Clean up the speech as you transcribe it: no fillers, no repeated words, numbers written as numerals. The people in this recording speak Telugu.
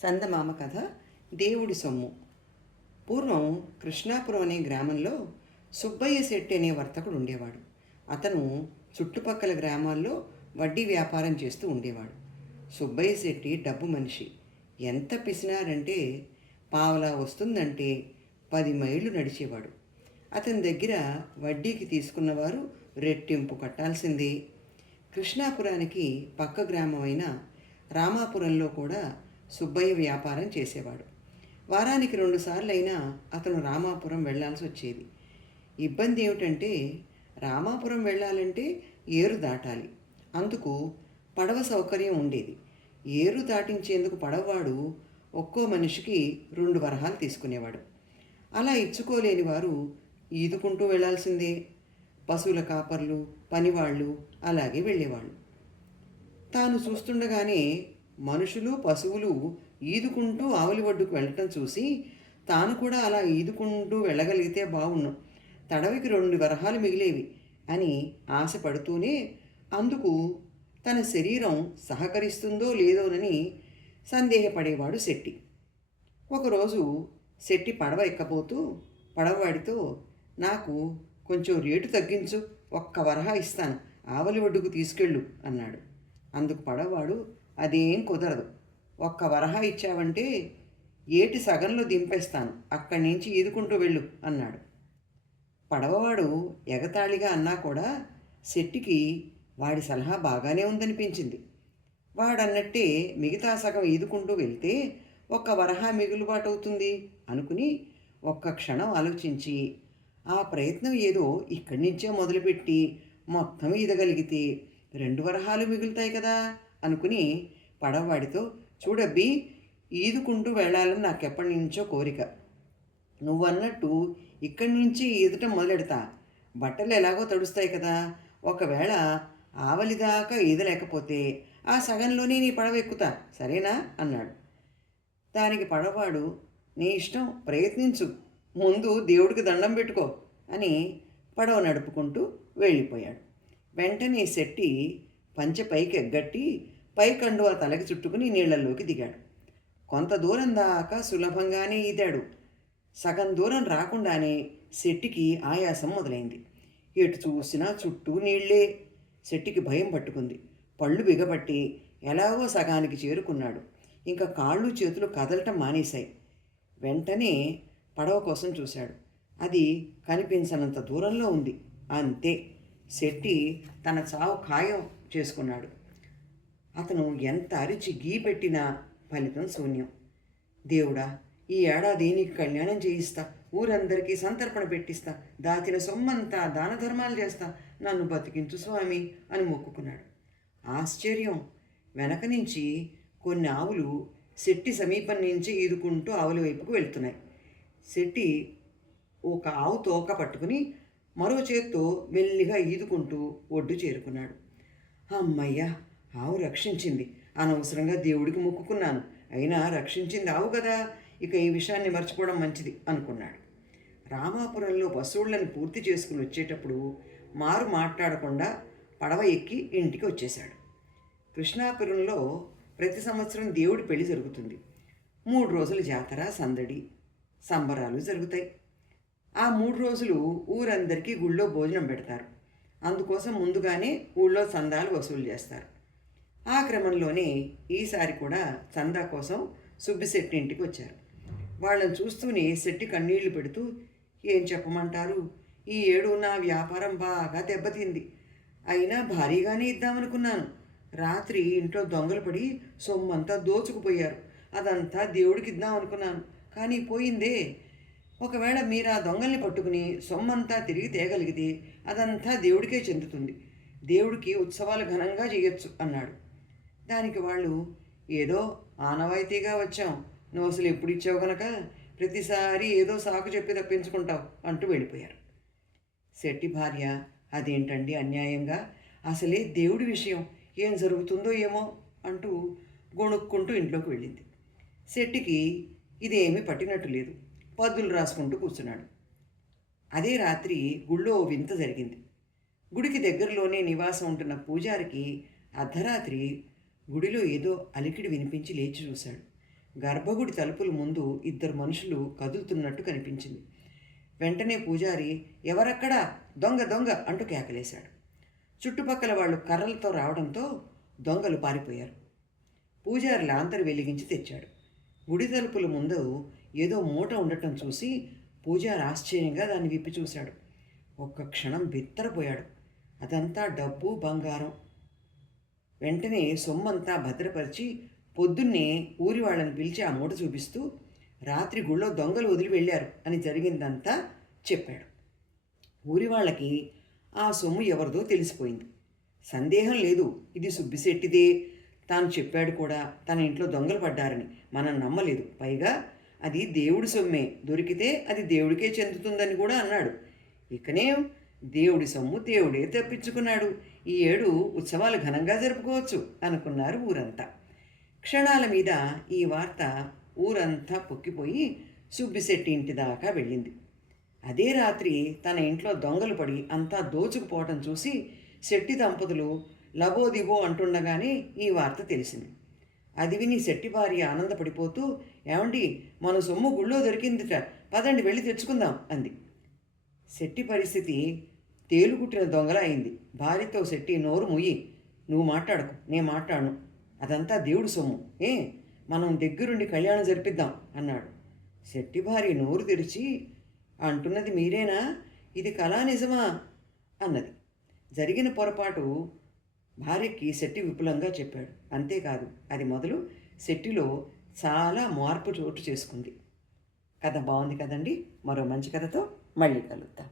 చందమామ కథ దేవుడి సొమ్ము. పూర్వం కృష్ణాపురం అనే గ్రామంలో సుబ్బయ్య శెట్టి అనే వర్తకుడు ఉండేవాడు. అతను చుట్టుపక్కల గ్రామాల్లో వడ్డీ వ్యాపారం చేస్తూ ఉండేవాడు. సుబ్బయ్య శెట్టి డబ్బు మనిషి. ఎంత పిసినారంటే పావలా వస్తుందంటే 10 మైళ్ళు నడిచేవాడు. అతని దగ్గర వడ్డీకి తీసుకున్నవారు రెట్టింపు కట్టాల్సిందే. కృష్ణాపురానికి పక్క గ్రామం అయిన రామాపురంలో కూడా సుబ్బయ్య వ్యాపారం చేసేవాడు. వారానికి 2 సార్లైనా అతను రామాపురం వెళ్లాల్సి వచ్చేది. ఇబ్బంది ఏమిటంటే రామాపురం వెళ్ళాలంటే ఏరు దాటాలి. అందుకు పడవ సౌకర్యం ఉండేది. ఏరు దాటించేందుకు పడవవాడు ఒక్కో మనిషికి 2 వరహాలు తీసుకునేవాడు. అలా ఇచ్చుకోలేని వారు ఈదుకుంటూ వెళ్లాల్సిందే. పశువుల కాపర్లు, పనివాళ్ళు అలాగే వెళ్ళేవాళ్ళు. తాను చూస్తుండగానే మనుషులు, పశువులు ఈదుకుంటూ ఆవలి ఒడ్డుకు వెళ్ళటం చూసి తాను కూడా అలా ఈదుకుంటూ వెళ్ళగలిగితే బాగుండు, తడవికి 2 వరహాలు మిగిలేవి అని ఆశపడుతూనే అందుకు తన శరీరం సహకరిస్తుందో లేదోనని సందేహపడేవాడు శెట్టి. ఒకరోజు శెట్టి పడవ ఎక్కబోతూ పడవవాడితో, నాకు కొంచెం రేటు తగ్గించు, 1 వరహా ఇస్తాను, ఆవలి ఒడ్డుకు తీసుకెళ్ళు అన్నాడు. అందుకు పడవవాడు, అదేం కుదరదు, 1 వరహా ఇచ్చావంటే ఏటి సగంలో దింపేస్తాను, అక్కడి నుంచి ఈదుకుంటూ వెళ్ళు అన్నాడు. పడవవాడు ఎగతాళిగా అన్నా కూడా శెట్టికి వాడి సలహా బాగానే ఉందనిపించింది. వాడన్నట్టే మిగతా సగం ఈదుకుంటూ వెళ్తే 1 వరహా మిగులుబాటు అవుతుంది అనుకుని ఒక్క క్షణం ఆలోచించి, ఆ ప్రయత్నం ఏదో ఇక్కడి నుంచే మొదలుపెట్టి మొత్తం ఈదగలిగితే 2 వరహాలు మిగులుతాయి కదా అనుకుని పడవవాడితో, చూడబ్బి, ఈదుకుంటూ వెళ్ళాలని నాకెప్పటి నుంచో కోరిక. నువ్వన్నట్టు ఇక్కడి నుంచి ఈదటం మొదలెడతా. బట్టలు ఎలాగో తడుస్తాయి కదా, ఒకవేళ ఆవలిదాకా ఈదలేకపోతే ఆ సగంలోనే నీ పడవ ఎక్కుతా, సరేనా అన్నాడు. దానికి పడవవాడు, నీ ఇష్టం, ప్రయత్నించు, ముందు దేవుడికి దండం పెట్టుకో అని పడవ నడుపుకుంటూ వెళ్ళిపోయాడు. వెంటనే శెట్టి పంచె పైకి ఎగ్గట్టి పైకండువా తలకి చుట్టుకుని నీళ్లలోకి దిగాడు. కొంత దూరం దాకా సులభంగానే ఈదాడు. సగం దూరం రాకుండానే శెట్టికి ఆయాసం మొదలైంది. ఎటు చూసినా చుట్టూ నీళ్లే. శెట్టికి భయం పట్టుకుంది. పళ్ళు బిగబట్టి ఎలాగో సగానికి చేరుకున్నాడు. ఇంకా కాళ్ళు చేతులు కదలటం మానేశాయి. వెంటనే పడవ కోసం చూశాడు. అది కనిపించనంత దూరంలో ఉంది. అంతే, శెట్టి తన చావు ఖాయం చేసుకున్నాడు. అతను ఎంత అరిచి గీ పెట్టినా ఫలితం శూన్యం. దేవుడా, ఈ ఏడాది నీకు కళ్యాణం చేయిస్తా, ఊరందరికీ సంతర్పణ పెట్టిస్తా, దాచిన సొమ్మంతా దాన ధర్మాలు చేస్తా, నన్ను బతికించు స్వామి అని మొక్కుకున్నాడు. ఆశ్చర్యం, వెనక నుంచి కొన్ని ఆవులు శెట్టి సమీపం నుంచి ఈదుకుంటూ ఆవుల వైపుకు వెళ్తున్నాయి. శెట్టి ఒక ఆవు తోక పట్టుకుని మరో చేత్తో మెల్లిగా ఈదుకుంటూ ఒడ్డు చేరుకున్నాడు. అమ్మయ్యా, ఆవు రక్షించింది, అనవసరంగా దేవుడికి మొక్కుకున్నాను, అయినా రక్షించింది ఆవు కదా, ఇక ఈ విషయాన్ని మర్చిపోవడం మంచిది అనుకున్నాడు. రామాపురంలో పశువులను పూర్తి చేసుకుని వచ్చేటప్పుడు మారు మాట్లాడకుండా పడవ ఎక్కి ఇంటికి వచ్చేశాడు. కృష్ణాపురంలో ప్రతి సంవత్సరం దేవుడి పెళ్లి జరుగుతుంది. 3 రోజుల జాతర, సందడి, సంబరాలు జరుగుతాయి. ఆ 3 రోజులు ఊరందరికీ గుళ్ళో భోజనం పెడతారు. అందుకోసం ముందుగానే ఊళ్ళో చందాలు వసూలు చేస్తారు. ఆ క్రమంలోనే ఈసారి కూడా చందా కోసం సుబ్బిశెట్టి ఇంటికి వచ్చారు. వాళ్ళని చూస్తూనే శెట్టి కన్నీళ్లు పెడుతూ, ఏం చెప్పమంటారు, ఈ ఏడు నా వ్యాపారం బాగా దెబ్బతింది, అయినా భారీగానే ఇద్దామనుకున్నాను. రాత్రి ఇంట్లో దొంగలు పడి సొమ్మంతా దోచుకుపోయారు, అదంతా దేవుడికి ఇద్దామనుకున్నాను, కానీ పోయిందే. ఒకవేళ మీరు ఆ దొంగల్ని పట్టుకుని సొమ్మంతా తిరిగి తేగలిగితే అదంతా దేవుడికే చెందుతుంది, దేవుడికి ఉత్సవాలు ఘనంగా చేయొచ్చు అన్నాడు. దానికి వాళ్ళు, ఏదో ఆనవాయితీగా వచ్చాం, నువ్వు అసలు ఎప్పుడు ఇచ్చావు కనుక ప్రతిసారి ఏదో సాకు చెప్పి తప్పించుకుంటావు అంటూ వెళ్ళిపోయారు. శెట్టి భార్య, అదేంటండి అన్యాయంగా, అసలే దేవుడి విషయం, ఏం జరుగుతుందో ఏమో అంటూ గొణుక్కుంటూ ఇంట్లోకి వెళ్ళింది. శెట్టికి ఇదేమీ పట్టినట్టు లేదు. పద్దులు రాసుకుంటూ కూర్చున్నాడు. అదే రాత్రి గుళ్ళో వింత జరిగింది. గుడికి దగ్గరలోనే నివాసం ఉంటున్న పూజారికి అర్ధరాత్రి గుడిలో ఏదో అలికిడి వినిపించి లేచి చూశాడు. గర్భగుడి తలుపుల ముందు ఇద్దరు మనుషులు కదులుతున్నట్టు కనిపించింది. వెంటనే పూజారి ఎవరక్కడా, దొంగ దొంగ అంటూ కేకలేశాడు. చుట్టుపక్కల వాళ్ళు కర్రలతో రావడంతో దొంగలు పారిపోయారు. పూజారి లాంతరు వెలిగించి తెచ్చాడు. గుడి తలుపుల ముందు ఏదో మూట ఉండటం చూసి పూజారి ఆశ్చర్యంగా దాన్ని విప్పి చూశాడు. ఒక్క క్షణం బిత్తరపోయాడు. అదంతా డబ్బు, బంగారం. వెంటనే సొమ్మంతా భద్రపరిచి పొద్దున్నే ఊరి వాళ్ళని పిలిచి ఆ మూట చూపిస్తూ రాత్రి గుళ్ళో దొంగలు వదిలి వెళ్ళారు అని జరిగిందంతా చెప్పాడు. ఊరి వాళ్ళకి ఆ సొమ్ము ఎవరిదో తెలిసిపోయింది. సందేహం లేదు, ఇది సుబ్బిశెట్టిదే. తాను చెప్పాడు కూడా తన ఇంట్లో దొంగలు పడ్డారని. మనం నమ్మలేదు. పైగా అది దేవుడి సొమ్మే, దొరికితే అది దేవుడికే చెందుతుందని కూడా అన్నాడు. ఇకనే దేవుడి సొమ్ము దేవుడే తప్పించుకున్నాడు. ఈ ఏడు ఉత్సవాలు ఘనంగా జరుపుకోవచ్చు అనుకున్నారు ఊరంతా. క్షణాల మీద ఈ వార్త ఊరంతా పొక్కిపోయి సుబ్బిశెట్టి ఇంటి దాకా వెళ్ళింది. అదే రాత్రి తన ఇంట్లో దొంగలు పడి అంతా దోచుకుపోవటం చూసి శెట్టి దంపతులు లబోదిబో అంటుండగానే ఈ వార్త తెలిసింది. అది విని శెట్టి భార్య ఆనందపడిపోతూ, ఏమండి, మన సొమ్ము గుళ్ళో దొరికిందిట, పదండి వెళ్ళి తెచ్చుకుందాం అంది. శెట్టి పరిస్థితి తేలుకుట్టిన దొంగలా అయింది. భార్యతో, శెట్టి నోరు ముయ్యి, నువ్వు మాట్లాడకు, నేను మాట్లాడను, అదంతా దేవుడి సొమ్ము, మనం దగ్గరుండి కళ్యాణం జరిపిద్దాం అన్నాడు. శెట్టి భార్య నోరు తెరిచి, అంటున్నది మీరేనా? ఇది కళా నిజమా అన్నది. జరిగిన పొరపాటు భార్యకి శెట్టి విపులంగా చెప్పాడు. అంతేకాదు, అది మొదలు శెట్టిలో చాలా మార్పు చోటు చేసుకుంది. కథ బాగుంది కదండి. మరో మంచి కథతో మళ్ళీ కలుద్దాం.